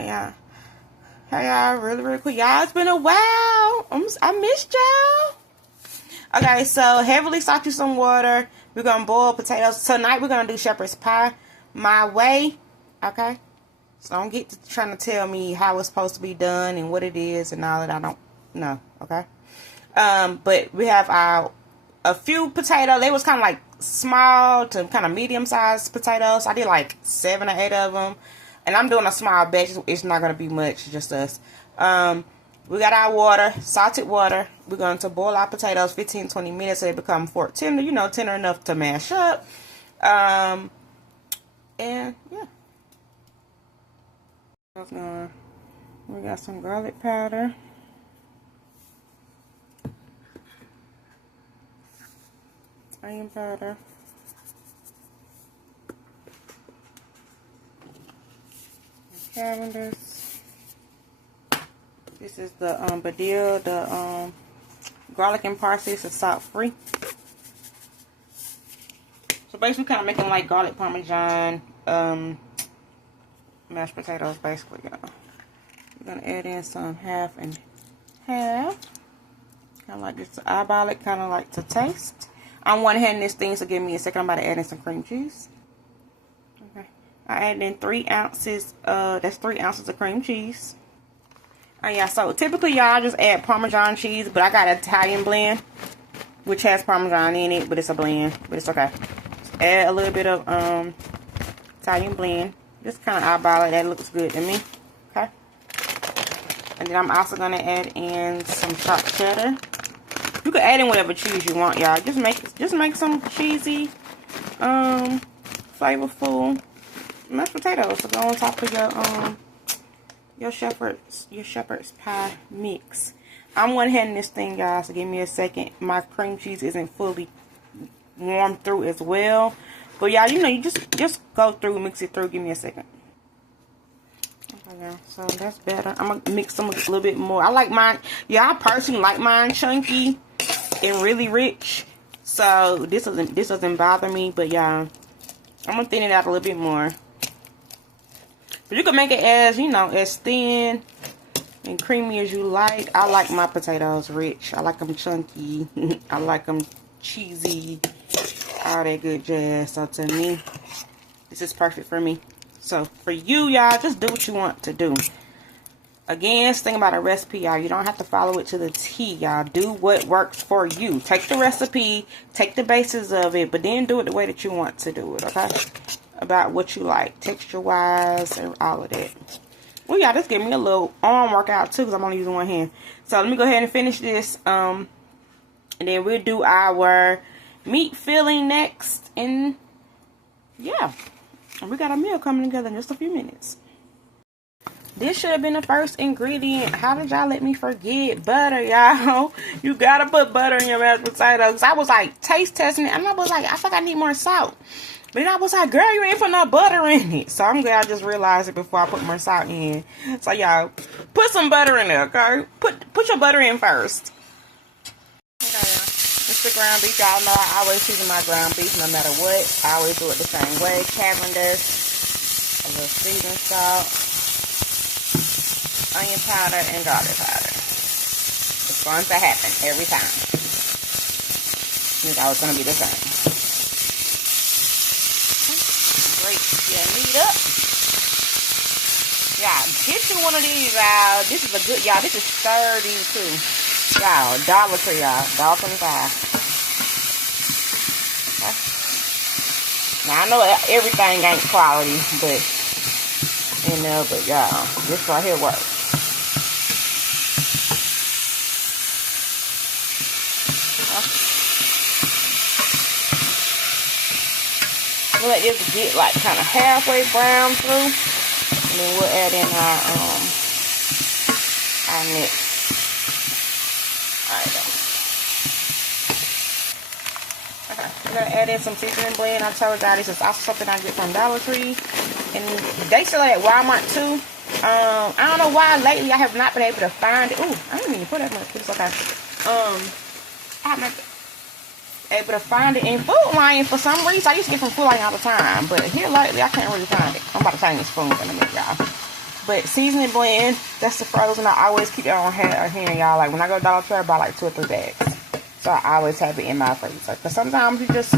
Yeah. Hey y'all, really quick. Y'all, it's been a while. I missed y'all. Okay, so heavily sauté some water. We're gonna boil potatoes. Tonight we're gonna do shepherd's pie my way. Okay? So don't get to trying to tell me how it's supposed to be done and what it is and all that. I don't know. Okay? But we have a few potatoes. They was kind of like small to kind of medium sized potatoes. I did like 7 or 8 of them. And I'm doing a small batch. It's not going to be much, just us. We got our water, salted water. We're going to boil our potatoes 15-20 minutes so they become fork tender. You know, tender enough to mash up. And, yeah. We got some garlic powder. Onion powder. Cavendish. This is the Badil, the garlic and parsley. It's salt free. So basically, kind of making like garlic parmesan mashed potatoes, basically, y'all. We're gonna add in some half and half. Kind of like just to eyeball it, kind of like to taste. I'm one-handing this thing, so give me a second. I'm about to add in some cream cheese. Okay. I added in 3 ounces. That's 3 ounces of cream cheese. Yeah, so typically y'all just add Parmesan cheese, but I got an Italian blend, which has Parmesan in it, but it's a blend, but it's okay. Just add a little bit of Italian blend. Just kind of eyeball it. That looks good to me. Okay. And then I'm also gonna add in some chopped cheddar. You can add in whatever cheese you want, y'all. Just make some cheesy, flavorful mashed potatoes to go on top of your shepherd's pie mix. I'm one-handing this thing, guys, so give me a second. My cream cheese isn't fully warmed through as well. But y'all, you know, you just go through, mix it through. Give me a second. Okay, yeah, so that's better. I'm gonna mix them a little bit more. I like mine. Yeah, I personally like mine chunky and really rich. So this doesn't bother me. But yeah, I'm gonna thin it out a little bit more. But you can make it as, you know, as thin and creamy as you like. I like my potatoes rich. I like them chunky. I like them cheesy. All that good jazz. So to me, this is perfect for me. So for you, y'all, just do what you want to do. Again, think about a recipe, y'all. You don't have to follow it to the T, y'all. Do what works for you. Take the recipe, take the basis of it, but then do it the way that you want to do it, okay? About what you like, texture-wise, and all of that. Well, y'all, just give me a little arm workout, too, because I'm only using one hand. So let me go ahead and finish this, and then we'll do our meat filling next, and yeah. And we got a meal coming together in just a few minutes. This should have been the first ingredient. How did y'all let me forget? Butter, y'all. You gotta put butter in your mashed potatoes. I was like taste testing it, and I was like, I think I need more salt. But then I was like, girl, you ain't put no butter in it. So I'm glad I just realized it before I put more salt in. So y'all, put some butter in there, okay? Put your butter in first. Okay, y'all. It's the ground beef. Y'all know I always season my ground beef no matter what. I always do it the same way. Cavendish, a little seasoning salt, onion powder, and garlic powder. It's going to happen every time. It's always going to be the same. Break your meat up. Y'all, get you one of these, y'all. This is a good, y'all. This is sturdy too. Y'all, $1 for y'all. $1.25. Okay. Now I know everything ain't quality, but you know, but y'all, this right here works. We'll let this get like kind of halfway brown through, and then we'll add in our mix. Alright, okay, we're gonna add in some seasoning blend. I told y'all this is also something I get from Dollar Tree, and they sell it at Walmart too. I don't know why lately I have not been able to find it. Ooh, I didn't even put that much, but it's okay. I have not able to find it in Food Lion for some reason. I used to get from Food Lion all the time, but here lately I can't really find it. I'm about to change the spoons in a minute, y'all. But seasoning blend, that's the frozen. I always keep it on hand, y'all. Like when I go to Dollar Tree, I buy like 2 or 3 bags. So I always have it in my freezer. Because sometimes you just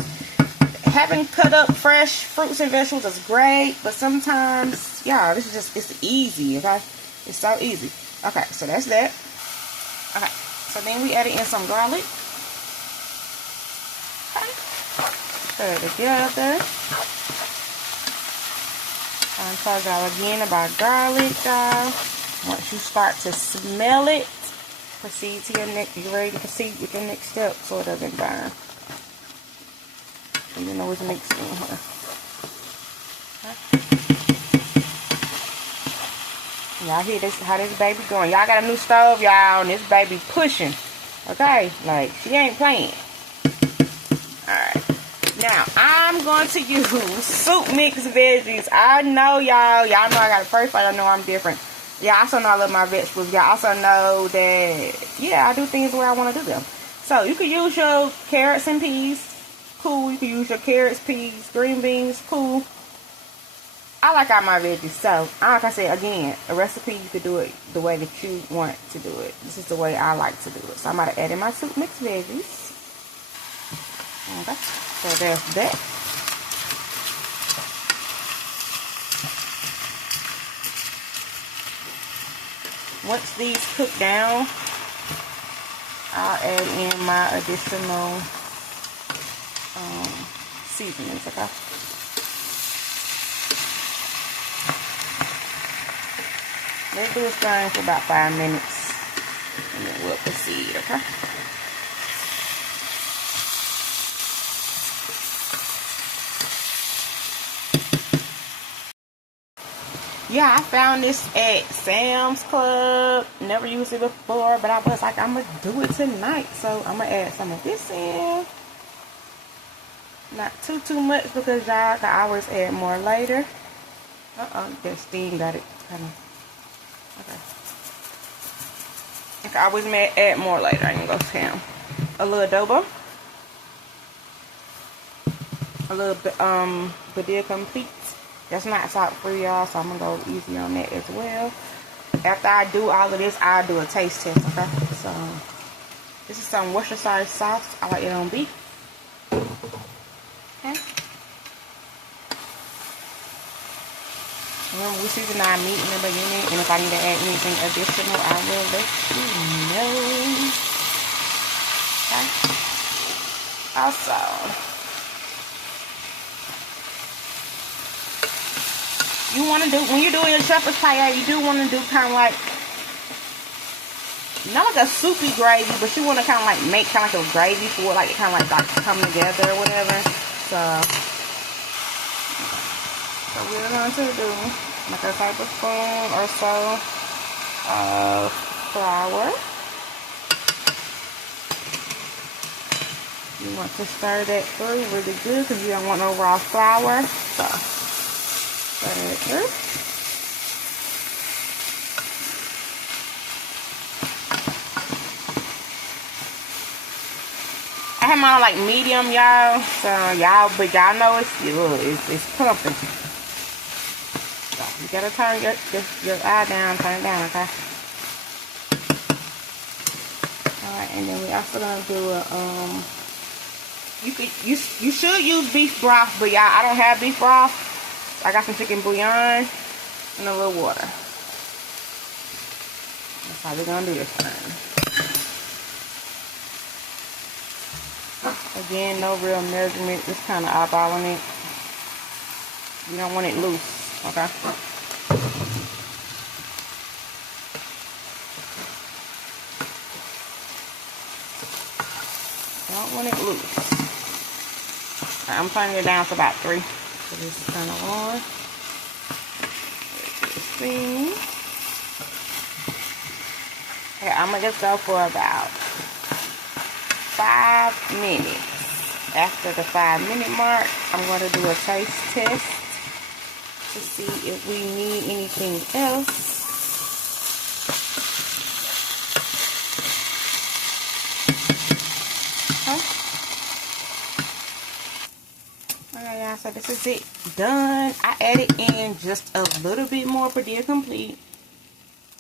having cut up fresh fruits and vegetables is great. But sometimes, yeah, this is just, it's easy, okay? It's so easy. Okay, so that's that. Okay, so then we added in some garlic. Okay. Put it together. I told y'all again about garlic, y'all. Once you start to smell it, proceed to your next. You ready to proceed with your next step so it doesn't burn. Even though it's mixed in here. Okay. Y'all hear this? How this baby going? Y'all got a new stove, y'all, and this baby pushing. Okay, like she ain't playing. All right. Now, I'm going to use soup mix veggies. I know y'all know I got a first fight. I know I'm different. Yeah, also know I love my vegetables. Y'all also know that, yeah, I do things the way I want to do them. So, you can use your carrots and peas. Cool. You can use your carrots, peas, green beans. Cool. I like all my veggies. So, like I said, again, a recipe, you could do it the way that you want to do it. This is the way I like to do it. So, I'm going to add in my soup mix veggies. Okay. So there's that. Once these cook down, I'll add in my additional seasonings, okay? Let's do this thing for about 5 minutes, and then we'll proceed, okay? Yeah, I found this at Sam's Club. Never used it before, but I was like, I'm going to do it tonight. So, I'm going to add some of this in. Not too much because y'all can always add more later. That steam got it kind of. Okay. I can always add more later. I can go Sam. A little adobo. A little bit, Badil Complete. That's not salt free, y'all, so I'm gonna go easy on that as well. After I do all of this, I'll do a taste test, okay? So, this is some Worcestershire sauce. I like it on beef. Okay. Remember, we season our meat in the beginning, and if I need to add anything additional, I will let you know. Okay. Also, you want to do, when you're doing your shepherd's pie, you do want to do kind of like, not like a soupy gravy, but you want to kind of like make kind of like a gravy for it, like it kind of like come together or whatever. So we're going to do like a tablespoon or so of flour. You want to stir that through really good because you don't want no raw flour. So butter. I have mine like medium, y'all. So y'all, but y'all know it's pumping. So you gotta turn your eye down, turn it down, okay? Alright, and then we also gonna do a you should use beef broth, but y'all, I don't have beef broth. I got some chicken bouillon and a little water. That's how we're gonna do this thing. Again, no real measurement, just kind of eyeballing it. You don't want it loose, okay? Don't want it loose. Right, I'm turning it down to about 3. So this is kind of on. Okay, I'm gonna just go for about 5 minutes. After the 5-minute mark, I'm going to do a taste test to see if we need anything else. Okay, Yeah, so this is it. Done. I added in just a little bit more Padilla Complete.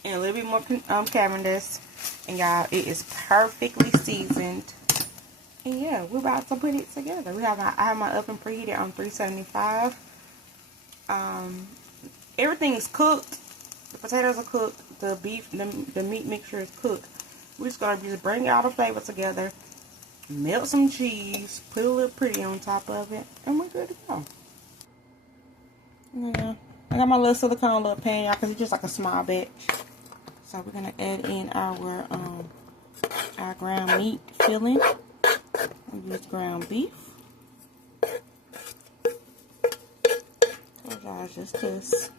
And a little bit more Cavendish. And y'all, it is perfectly seasoned. And yeah, we're about to put it together. I have my oven preheated on 375. Everything is cooked. The potatoes are cooked. The beef, the meat mixture is cooked. We're just gonna just bring all the flavor together. Melt some cheese. Put a little pretty on top of it, and we're good to go. Yeah, I got my little silicone little pan, y'all, because it's just like a small batch. So we're gonna add in our ground meat filling. We use ground beef. Told y'all it's just this.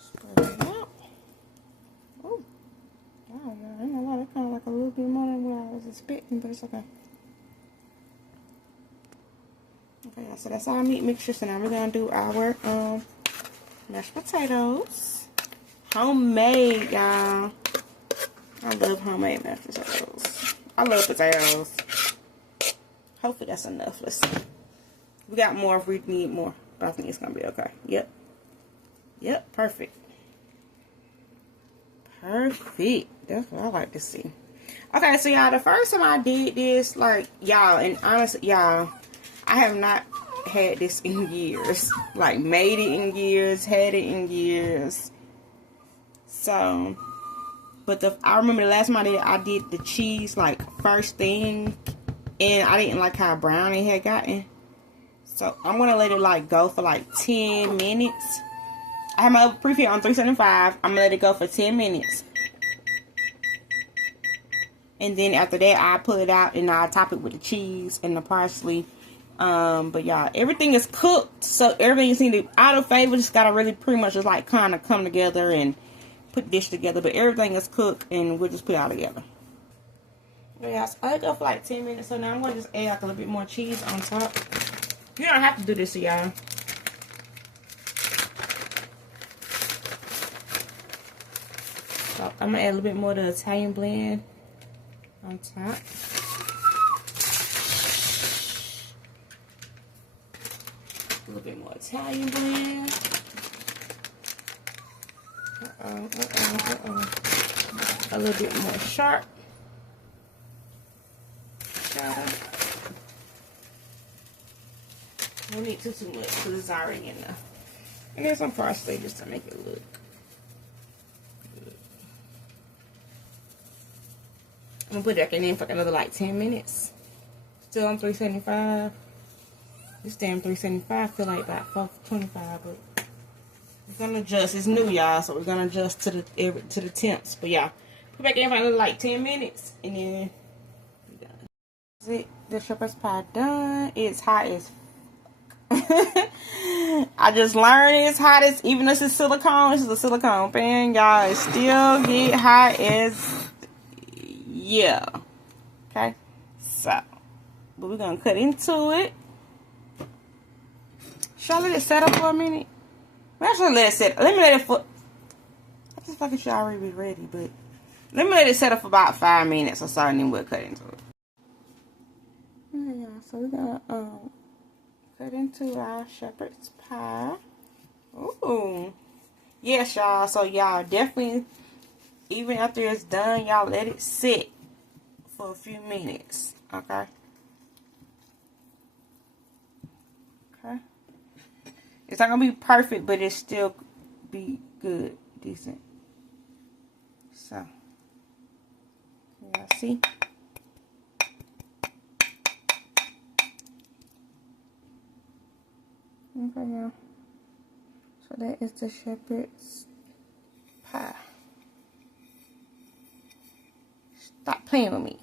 Spread it out. Oh, I ain't gonna lie, that kind of like a little bit more than what I was expecting, but it's okay. Okay, so that's our meat mixture. So now we're gonna do our mashed potatoes. Homemade, y'all. I love homemade mashed potatoes. I love potatoes. Hopefully that's enough. Let's see. We got more if we need more, but I think it's gonna be okay. Yep. Yep, perfect. Perfect. That's what I like to see. Okay, so y'all, the first time I did this, like, y'all, and honestly, y'all, I have not had this in years. Like, made it in years, had it in years. So, but I remember the last time I did the cheese, like, first thing, and I didn't like how brown it had gotten. So, I'm going to let it, like, go for, like, 10 minutes. I have my preheat on 375. I'm going to let it go for 10 minutes. And then after that, I pull it out and I top it with the cheese and the parsley. But y'all, everything is cooked. So everything is needed out of favor. Just got to really pretty much just like kind of come together and put dish together. But everything is cooked and we'll just put it all together. Yeah, so I let it go for like 10 minutes. So now I'm going to just add like a little bit more cheese on top. You don't have to do this, y'all. So I'm going to add a little bit more of the Italian blend on top. A little bit more Italian blend. A little bit more sharp. Don't need too much because it's already in there. And there's some parsley just to make it look good. I'm gonna put that in for another like 10 minutes. Still on 375. This damn 375 feel like about 425, but we're gonna adjust. It's new, y'all, so we're gonna adjust to the temps. But yeah, put back in for another like 10 minutes, and then we're done. That's it. The shepherd's pie done. It's hot as I just learned it's hot as, even though this is silicone. This is a silicone pan, y'all. It still get hot as, yeah. Okay, so, but we're gonna cut into it. Should I let it set up for a minute? Well, actually, let it set. Let me let it for. I just fucking should already be ready, but let me let it set up for about 5 minutes or so, and then we'll cut into it. Alright, y'all. So we're gonna cut into our shepherd's pie. Ooh, yes, y'all. So y'all definitely, even after it's done, y'all let it sit for a few minutes. Okay. Okay. It's not gonna be perfect, but it still be good, decent. So, y'all see? Okay, y'all. So that is the shepherd's pie. Stop playing with me.